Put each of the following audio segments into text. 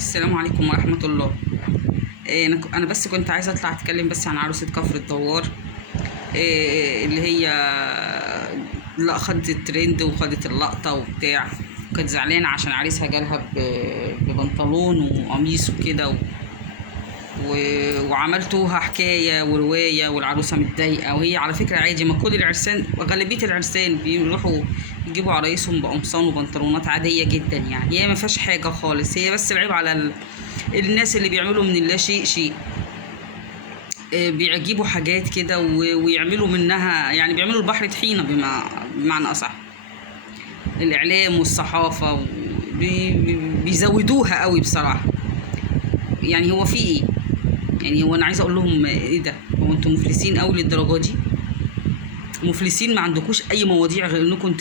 السلام عليكم ورحمة الله. أنا بس كنت عايزة أطلع أتكلم بس عن عروسة كفر الدوار. اللي هي لا خدت الترند وخدت اللقطة وبتاع. كانت زعلانة عشان عريسها جالها ببنطلون وقميص وكده وعملتوها حكاية ورواية، والعروسة متضايقة. وهي على فكرة عادي، ما كل العرسان غالبية العرسان بيروحوا يجيبوا عرايسهم بقمصان وبنطلونات عادية جدا، يعني هي ما فيهاش حاجة خالص. هي بس العيب على الناس اللي بيعملوا من اللا شيء شيء. بيجيبوا حاجات كده ويعملوا منها، يعني بيعملوا البحر طحينة بمعنى أصح. الإعلام والصحافة بيزودوها قوي بصراحة. يعني هو في إيه؟ يعني هو أنا عايزة أقول لهم إيه ده؟ هو أنتم مفلسين قوي للدرجة دي؟ مفلسين، ما عندكوش أي مواضيع غير إنكم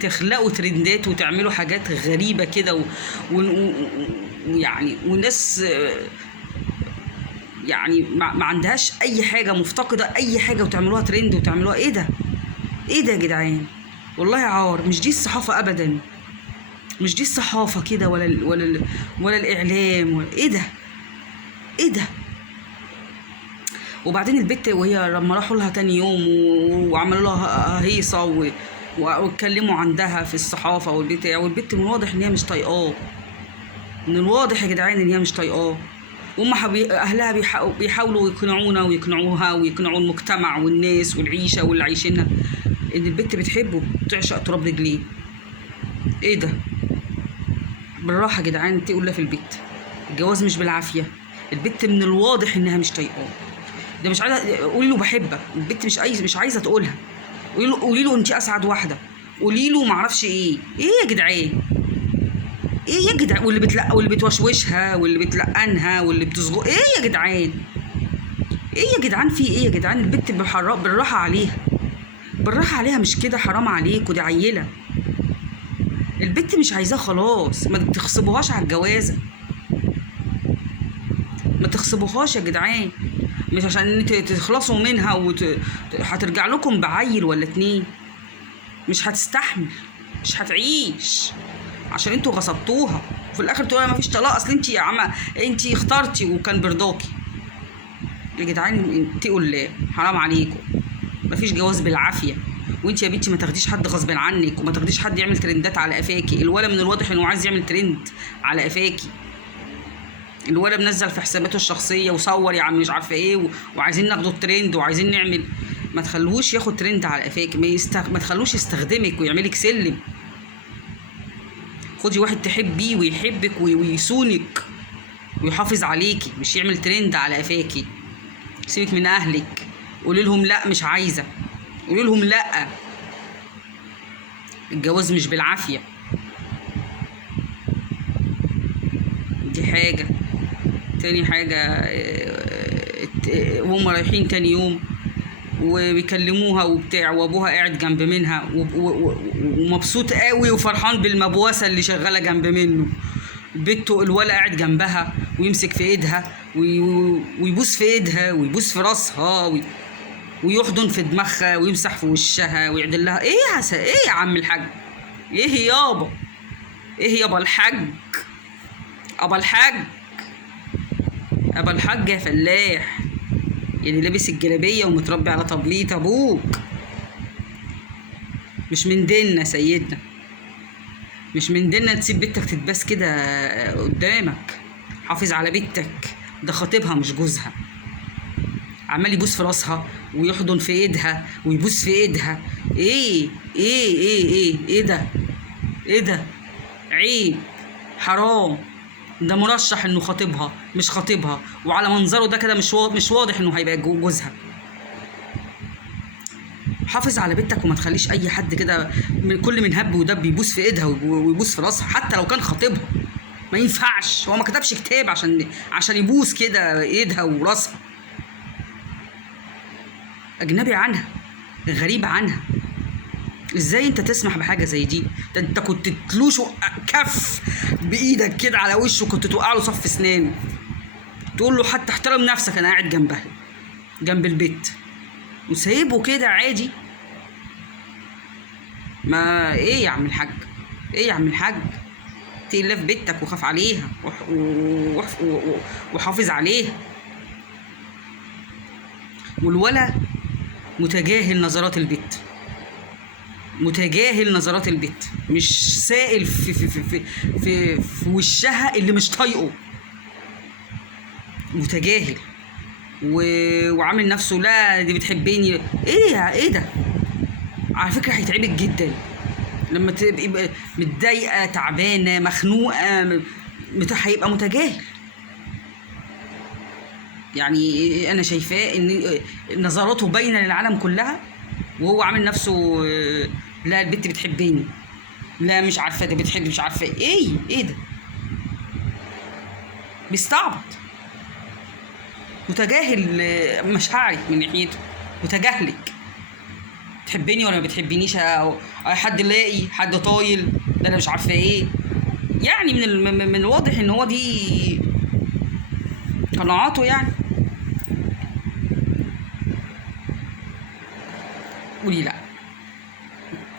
تخلقوا ترندات وتعملوا حاجات غريبة كده ويعني والناس يعني ما عندهاش اي حاجه، مفتقده اي حاجه وتعملوها ترند وتعملوها ايه ده؟ ايه ده يا جدعان؟ والله عار. مش دي الصحافه ابدا، مش دي الصحافه كده، ولا الاعلام ولا ايه ده؟ ايه ده؟ وبعدين البت وهي لما راحوا لها تاني يوم وعملوا لها هيصه واتكلموا عندها في الصحافه والبتاع، والبت من الواضح ان هي مش طايقاه. من الواضح يا جدعان ان هي مش طايقاه. اهلها بيحاولوا يقنعونا ويقنعوها ويقنعوا المجتمع والناس والعيشه واللي عايشينها ان البت بتحبه، بتعشق تراب رجليه. ايه ده؟ بالراحه يا جدعان، تقول في البيت الجواز مش بالعافيه. البت من الواضح انها مش طايقاه. ده مش عايزه. قولي له بحبك، البت مش عايزه تقولها. قولي له انت اسعد واحده. قولي له معرفش ايه يا جدعان. ايه يا جدعان؟ واللي بتوشوشها واللي بتلقنها واللي بتصغر. ايه يا جدعان؟ ايه يا جدعان؟ في ايه يا جدعان؟ البت بالراحه عليها، بالراحه عليها. مش كده؟ حرام عليك، ودي عيله. البت مش عايزاه خلاص. ما تغصبوهاش على الجوازه، ما تغصبوهاش يا جدعان. مش عشان تخلصوا منها هترجع لكم بعيل ولا اتنين. مش هتستحمل، مش هتعيش، عشان انتوا غصبتوها. وفي الاخر تقولها ما فيش طلاق، اصل انت يا عم انت اخترتي وكان برضاكي. يا جدعان اتقوا الله، حرام عليكم. مفيش جواز بالعافيه. وانت يا بنتي ما تاخديش حد غصب عنك، وما تاخديش حد يعمل ترندات على قفاكي. الولد من الواضح انه عايز يعمل ترند على قفاكي. الولد منزل في حساباته الشخصيه وصور يا عم مش عارفه ايه وعايزين ناخده الترند وعايزين نعمل. ما تخلوهوش ياخد ترند على قفاكي. ما تخلوش يستخدمك ويعملك سلم. خدي واحد تحبيه ويحبك ويصونك ويحافظ عليكي، مش يعمل ترند على قفاكي. سيبك من اهلك، قولي لهم لا مش عايزه. قولي لهم لا، الجواز مش بالعافيه. دي حاجه. تاني حاجه، هم رايحين تاني يوم وبيكلموها وبتاع، وابوها قاعد جنب منها ومبسوط قوي وفرحان بالمبوسه اللي شغاله جنب منه. بنته الولد قاعد جنبها ويمسك في ايدها ويبوس في ايدها ويبوس في راسها ويحضن في دماغها ويمسح في وشها ويعدل لها. ايه يا عم الحاج؟ ايه يابا؟ ايه يابا الحاج؟ ابا الحاج، ابا الحاج يا فلاح، يعني لابس الجلابيه ومتربي على طبلية ابوك. مش من ديننا سيدنا، مش من ديننا تسيب بنتك تتباس كده قدامك. حافظ على بنتك، ده خطيبها مش جوزها. عمال يبوس في راسها ويحضن في ايدها ويبوس في ايدها. ايه ده؟ ايه ده؟ عيب، حرام. ده مرشح انه خطيبها مش خطيبها، وعلى منظره ده كده مش واضح انه هيبقى جوزها. حافظ على بنتك وما تخليش اي حد كده كل من هب ودب يبوس في ايدها ويبوس في راسها، حتى لو كان خطيبها. ما ينفعش. هو ما كتبش كتاب عشان يبوس كده ايدها وراسها. اجنبي عنها، غريب عنها. ازاي انت تسمح بحاجه زي دي؟ ده انت كنت تلوشه كف بايدك كده على وشه، كنت توقع له صف اسنانه، تقول له حتى احترم نفسك، انا قاعد جنبها جنب البيت، وسايبه كده عادي. ما ايه يا عم الحاج؟ ايه يا عم الحاج؟ اتقي الله في بيتك وخاف عليها وحافظ عليها. والولا متجاهل نظرات البت، متجاهل نظرات البت، مش سائل في وشها اللي مش طايقه، متجاهل وعامل نفسه لا دي بتحبني. ايه ده؟ على فكره هيتعبك جدا لما تبقي متضايقه تعبانه مخنوقه، هيبقى متجاهل. يعني انا شايفاه ان نظراته باينه للعالم كلها، وهو عامل نفسه لا البت بتحبني، لا مش عارفه ده بتحب مش عارفه ايه ده؟ بيستعبط، متجاهل مشاعرك من ناحيته، متجاهلك. تحبني ولا ما بتحبنيش؟ حد لاقي حد طايل ده انا مش عارفه ايه. يعني من الواضح ان هو دي قناعاته يعني. قولي لا،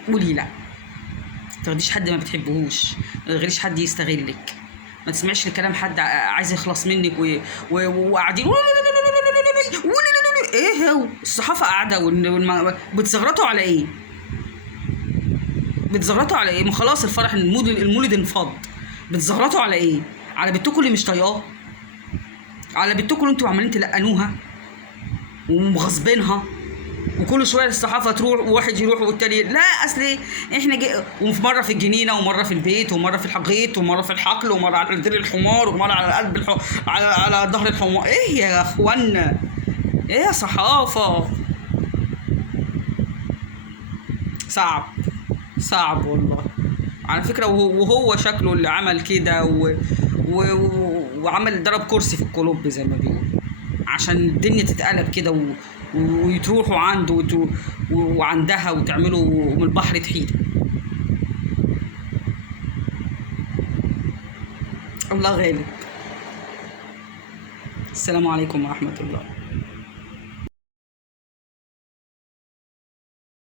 قولي لا، ما تاخديش حد ما بتحبهوش، ما تغيريش حد يستغلك، ما تسمعيش لكلام حد عايز يخلص منك وقاعدين ايه هو الصحافه قاعده بتزغرطوا على ايه؟ بتزغرطوا على ايه؟ ما خلاص الفرح المولد انفض، بتزغرطوا على ايه؟ على بنتكم اللي مش طايقاه؟ على بنتكم اللي انتوا عمالين تلقنوها ومغصبينها، وكل شويه الصحافه تروح وواحد يروح والتاني لا اصل احنا وفي مره في الجنينه ومره في البيت ومره في الحقيط ومره في الحقل ومره على ديل الحمار ومره على قلب على ظهر الحمار. ايه يا اخوانا؟ ايه يا صحافه؟ صعب والله على فكره. وهو شكله اللي عمل كده وعمل ضرب كرسي في القلوب زي ما بيقولوا، عشان الدنيا تتقلب كده وتروحوا عنده وعندها وتعملوا من البحر تحيد. الله غالب. السلام عليكم ورحمة الله.